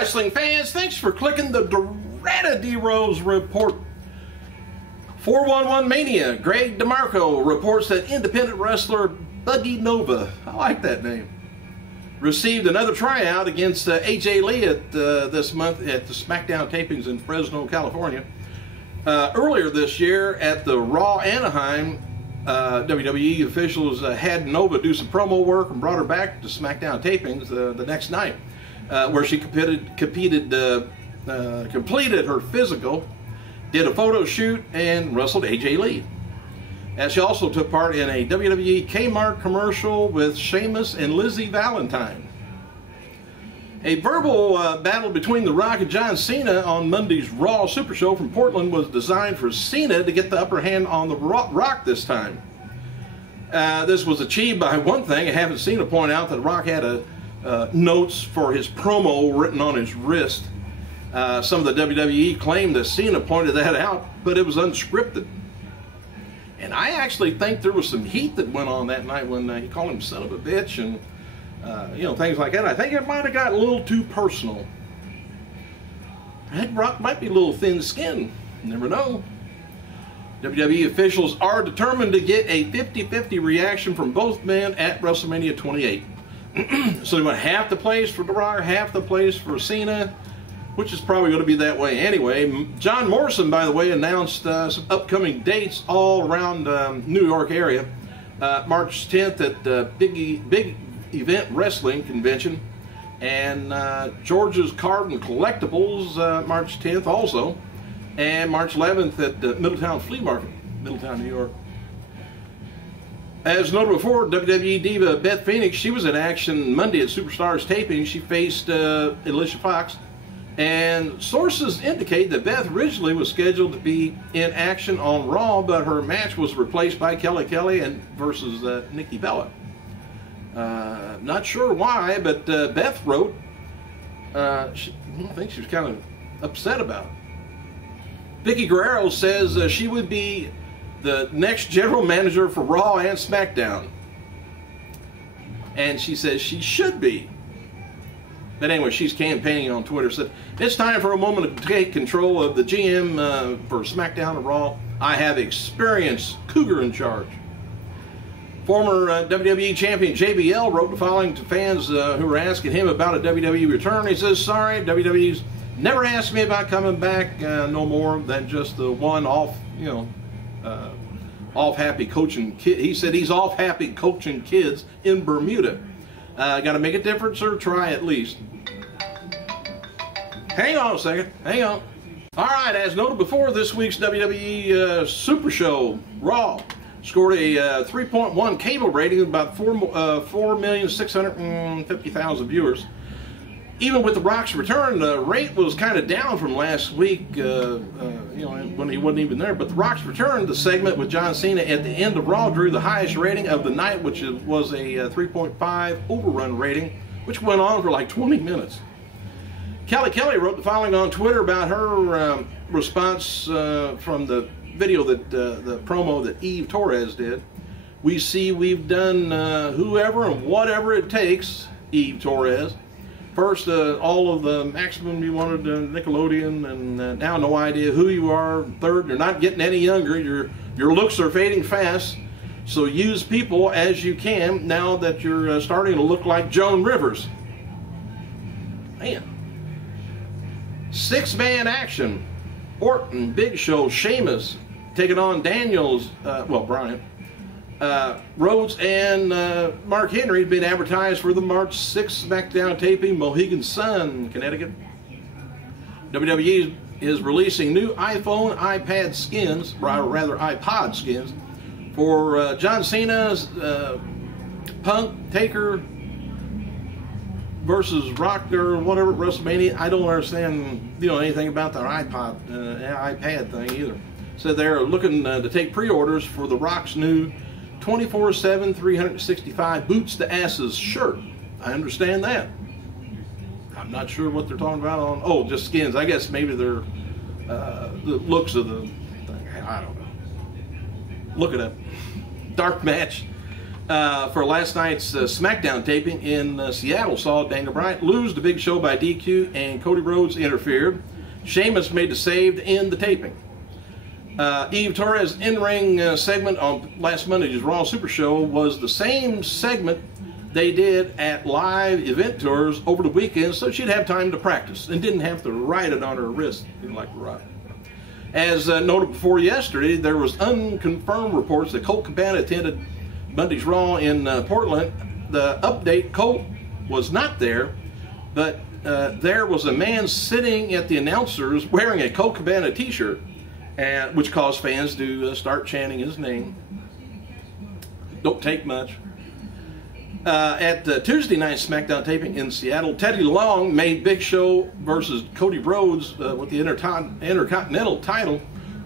wrestling fans, thanks for clicking the Doretta D-Rose report. 411 Mania, Greg DeMarco reports that independent wrestler Buggy Nova, I like that name, received another tryout against AJ Lee at this month at the SmackDown tapings in Fresno, California. Earlier this year at the Raw Anaheim, WWE officials had Nova do some promo work and brought her back to SmackDown tapings the next night, where she completed her physical, did a photo shoot, and wrestled AJ Lee. And she also took part in a WWE Kmart commercial with Sheamus and Lizzie Valentine. A verbal battle between The Rock and John Cena on Monday's Raw Super Show from Portland was designed for Cena to get the upper hand on The Rock this time. This was achieved by one thing. I haven't Cena point out that The Rock had notes for his promo written on his wrist. Some of the WWE claimed that Cena pointed that out, but it was unscripted. And I actually think there was some heat that went on that night when he called him son of a bitch and you know, things like that. I think it might have got a little too personal. Heck, Rock might be a little thin-skinned. You never know. WWE officials are determined to get a 50-50 reaction from both men at WrestleMania 28. So they want half the place for The Rock, half the place for Cena, which is probably going to be that way anyway. John Morrison, by the way, announced some upcoming dates all around New York area. March 10th at Big Event Wrestling Convention, and George's Card and Collectibles March 10th also, and March 11th at Middletown Flea Market, Middletown, New York. As noted before, WWE diva Beth Phoenix, she was in action Monday at Superstars taping. She faced Alicia Fox, and sources indicate that Beth originally was scheduled to be in action on Raw, but her match was replaced by Kelly and versus Nikki Bella. Not sure why, but Beth wrote, I think she was kind of upset about it. Vicky Guerrero says she would be the next general manager for Raw and SmackDown. And she says she should be. But anyway, she's campaigning on Twitter. Said, it's time for a woman to take control of the GM for SmackDown and Raw. I have experienced Cougar in charge. Former WWE champion JBL wrote the following to fans who were asking him about a WWE return. He says, sorry, WWE's never asked me about coming back no more than just the one off, off happy coaching kid. He said he's off happy coaching kids in Bermuda. Got to make a difference or try at least. Hang on a second. Hang on. All right, as noted before, this week's WWE Super Show, Raw, scored a 3.1 cable rating of about 4,650,000 viewers. Even with The Rock's return, the rate was kind of down from last week, when he wasn't even there. But The Rock's return, the segment with John Cena at the end of Raw, drew the highest rating of the night, which was a 3.5 overrun rating, which went on for like 20 minutes. Kelly wrote the following on Twitter about her response from the video that the promo that Eve Torres did. We've done whoever and whatever it takes, Eve Torres. First, all of the maximum you wanted Nickelodeon, and now no idea who you are. Third, you're not getting any younger. Your looks are fading fast. So use people as you can now that you're starting to look like Joan Rivers. Man. Six-man action. Orton, Big Show, Sheamus taking on Brian. Rhodes and Mark Henry had been advertised for the March 6th SmackDown taping, Mohegan Sun, Connecticut. WWE is releasing new iPhone, iPad skins, or rather iPod skins, for John Cena's Punk, Taker versus Rock or whatever at WrestleMania. I don't understand anything about the iPad thing either. So they're looking to take pre-orders for The Rock's new 24/7, 365 boots to asses shirt. I understand that. I'm not sure what they're talking about on, just skins. I guess maybe they're the looks of the thing. I don't know. Look it up. Dark match. for last night's SmackDown taping in Seattle saw Daniel Bryan lose the big show by DQ and Cody Rhodes interfered. Sheamus made the save to end the taping. Eve Torres' in-ring segment on last Monday's Raw Super Show was the same segment they did at live event tours over the weekend, so she'd have time to practice and didn't have to write it on her wrist like Rock. As noted before yesterday, there was unconfirmed reports that Colt Cabana attended Monday's Raw in Portland. The update, Colt was not there, but there was a man sitting at the announcers wearing a Colt Cabana t-shirt, which caused fans to start chanting his name. Don't take much. At Tuesday night's SmackDown taping in Seattle, Teddy Long made Big Show versus Cody Rhodes with the Intercontinental title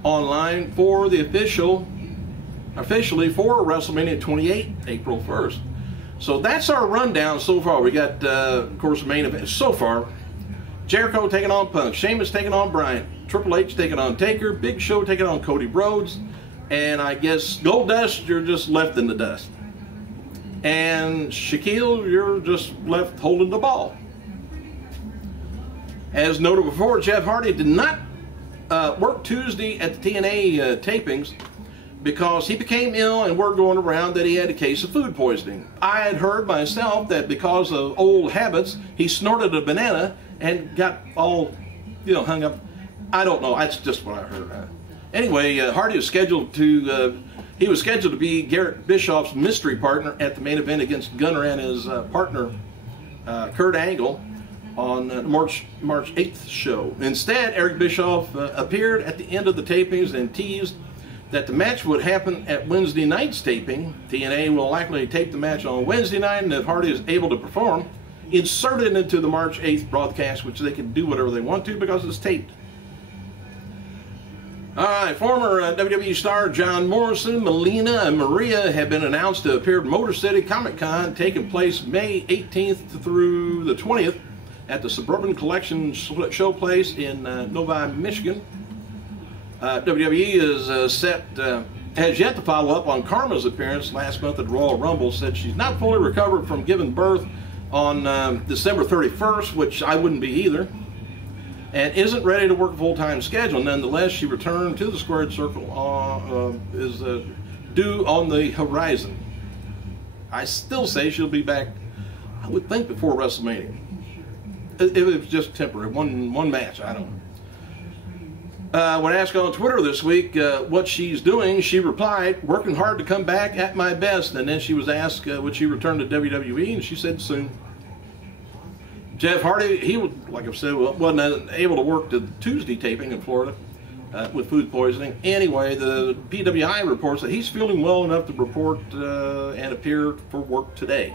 online for the officially for WrestleMania 28, April 1st. So that's our rundown so far. We got, of course, the main event so far. Jericho taking on Punk, Sheamus taking on Bryan, Triple H taking on Taker, Big Show taking on Cody Rhodes, and I guess Goldust, you're just left in the dust. And Shaquille, you're just left holding the ball. As noted before, Jeff Hardy did not work Tuesday at the TNA tapings because he became ill and word going around that he had a case of food poisoning. I had heard myself that because of old habits, he snorted a banana and got all, hung up. I don't know. That's just what I heard. Anyway, Hardy was scheduled to be Garrett Bischoff's mystery partner at the main event against Gunner and his partner Kurt Angle on March 8th show. Instead, Eric Bischoff appeared at the end of the tapings and teased that the match would happen at Wednesday night's taping. TNA will likely tape the match on Wednesday night, and if Hardy is able to perform, insert it into the March 8th broadcast, which they can do whatever they want to because it's taped. All right, former WWE star John Morrison, Melina, and Maria have been announced to appear at Motor City Comic Con, taking place May 18th through the 20th at the Suburban Collection Showplace in Novi, Michigan. WWE has yet to follow up on Kharma's appearance last month at Royal Rumble. Said she's not fully recovered from giving birth on December 31st, which I wouldn't be either, and isn't ready to work a full-time schedule. Nonetheless, she returned to the Squared Circle is due on the horizon. I still say she'll be back, I would think, before WrestleMania. It was just temporary, one match, I don't know. When asked on Twitter this week what she's doing, she replied, "Working hard to come back at my best." And then she was asked would she return to WWE, and she said soon. Jeff Hardy, he, like I said, wasn't able to work the Tuesday taping in Florida with food poisoning. Anyway, the PWI reports that he's feeling well enough to report and appear for work today.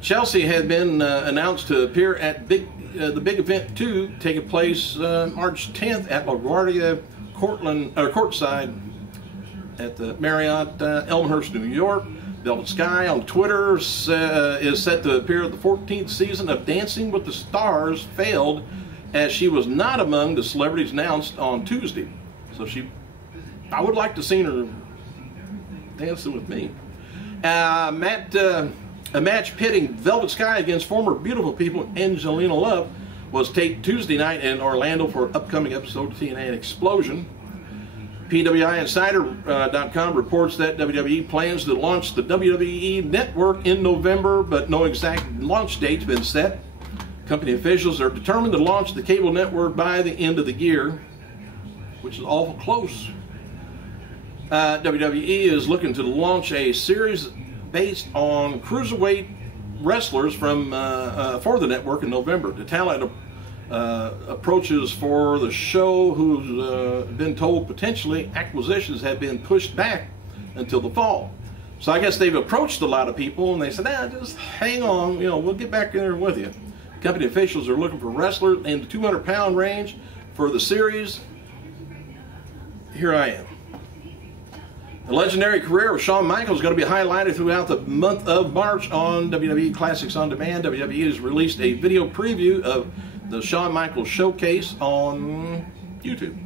Chelsea had been announced to appear at the big event 2, taking place March 10th at LaGuardia courtside at the Marriott Elmhurst, New York. Velvet Sky on Twitter is set to appear at the 14th season of Dancing with the Stars failed, as she was not among the celebrities announced on Tuesday. So I would like to see her dancing with me. A match pitting Velvet Sky against former Beautiful People Angelina Love was taped Tuesday night in Orlando for an upcoming episode of TNA Explosion. PWIinsider.com reports that WWE plans to launch the WWE Network in November, but no exact launch date's been set. Company officials are determined to launch the cable network by the end of the year, which is awful close. WWE is looking to launch a series based on cruiserweight wrestlers for the network in November. The talent approaches for the show, who's been told potentially acquisitions have been pushed back until the fall. So I guess they've approached a lot of people and they said, just hang on, we'll get back in there with you. Company officials are looking for wrestlers in the 200-pound range for the series. Here I am. The legendary career of Shawn Michaels is going to be highlighted throughout the month of March on WWE Classics On Demand. WWE has released a video preview of the Shawn Michaels Showcase on YouTube.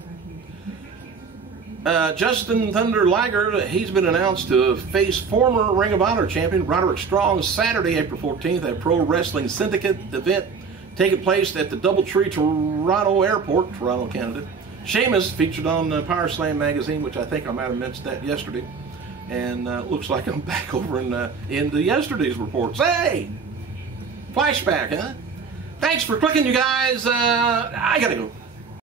Justin Thunder Liger, he's been announced to face former Ring of Honor champion Roderick Strong Saturday, April 14th, at a Pro Wrestling Syndicate event taking place at the Doubletree Toronto Airport, Toronto, Canada. Sheamus featured on Power Slam magazine, which I think I might have mentioned that yesterday. And looks like I'm back over in the yesterday's reports. Hey! Flashback, huh? Thanks for clicking, you guys. I gotta go.